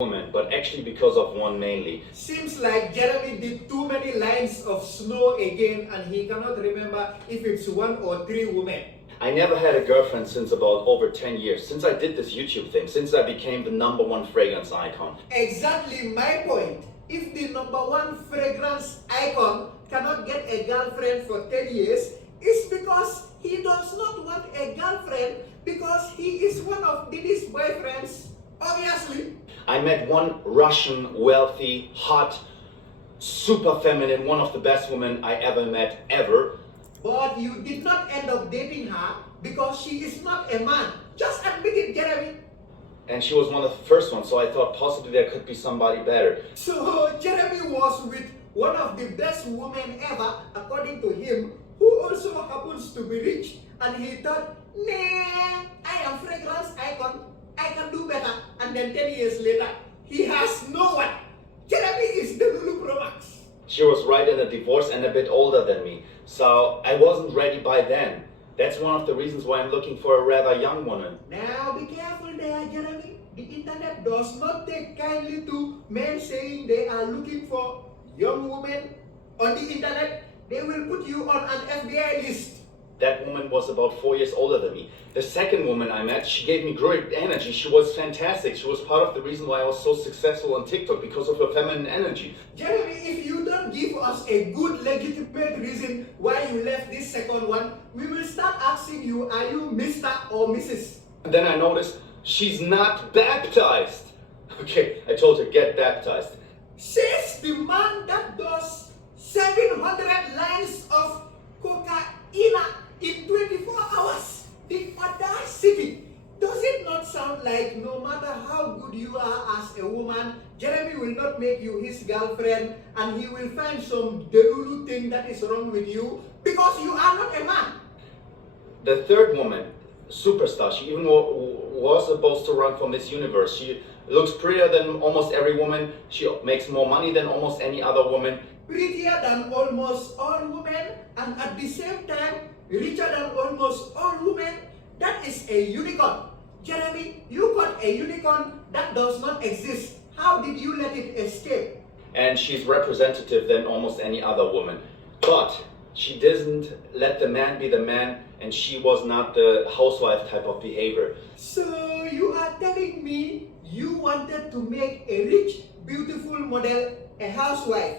woman, but actually because of one mainly. Seems like Jeremy did too many lines of snow again and he cannot remember if it's 1 or 3 women. I never had a girlfriend since about over 10 years, since I did this YouTube thing, since I became the #1 fragrance icon. Exactly my point. If the #1 fragrance icon cannot get a girlfriend for 10 years, it's because he does not want a girlfriend because he is one of Diddy's boyfriends, obviously. I met one Russian, wealthy, hot, super feminine, one of the best women I ever met, ever. But you did not end up dating her because she is not a man. Just admit it, Jeremy. And she was one of the first ones, so I thought possibly there could be somebody better. So Jeremy was with one of the best women ever, according to him, who also happens to be rich. And he thought, nah, I am fragrance icon, I can do better. And then 10 years later, he has no one. Jeremy is the Lulu Pro Max. She was right in a divorce and a bit older than me, so I wasn't ready by then. That's one of the reasons why I'm looking for a rather young woman. Now be careful there, Jeremy. The internet does not take kindly to men saying they are looking for young women on the internet. They will put you on an FBI list. That woman was about 4 years older than me. The second woman I met, she gave me great energy. She was fantastic. She was part of the reason why I was so successful on TikTok, because of her feminine energy. Jeremy, if you don't give us a good legitimate reason why you left this second one, we will start asking you, are you Mr. or Mrs.? And then I noticed she's not baptized. Okay, I told her, get baptized. Says the man that does 700 lines of cocaine in 24 hours. The audacity. Does it not sound like no matter how good you are as a woman, Jeremy will not make you his girlfriend and he will find some delulu thing that is wrong with you because you are not a man? The third woman, superstar, she even was supposed to run for Miss Universe. She looks prettier than almost every woman. She makes more money than almost any other woman. Prettier than almost all women and at the same time richer than almost all women. That is a unicorn. Jeremy, you got a unicorn that does not exist. How did you let it escape? And she's representative than almost any other woman. But she doesn't let the man be the man, and she was not the housewife type of behavior. So you are telling me you wanted to make a rich, beautiful model a housewife.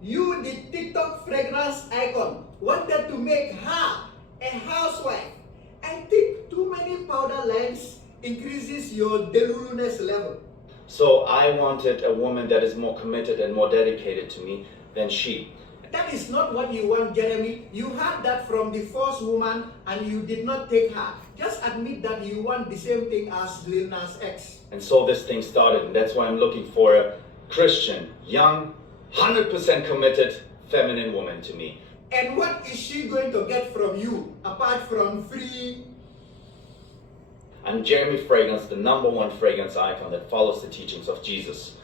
You, the TikTok fragrance icon, wanted to make her a housewife. I think too many powder lines increases your deluluness level. So I wanted a woman that is more committed and more dedicated to me than she. That is not what you want, Jeremy. You had that from the first woman and you did not take her. Just admit that you want the same thing as Lil Nas X. And so this thing started, and that's why I'm looking for a Christian, young, 100% committed, feminine woman to me. And what is she going to get from you apart from free? I'm Jeremy Fragrance, the #1 fragrance icon that follows the teachings of Jesus.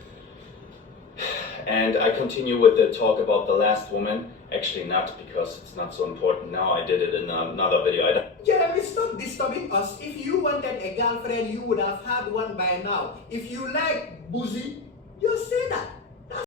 And I continue with the talk about the last woman. Actually not, because it's not so important now. I did it in another video. Jeremy, stop disturbing us. If you wanted a girlfriend, you would have had one by now. If you like boozy, just say that.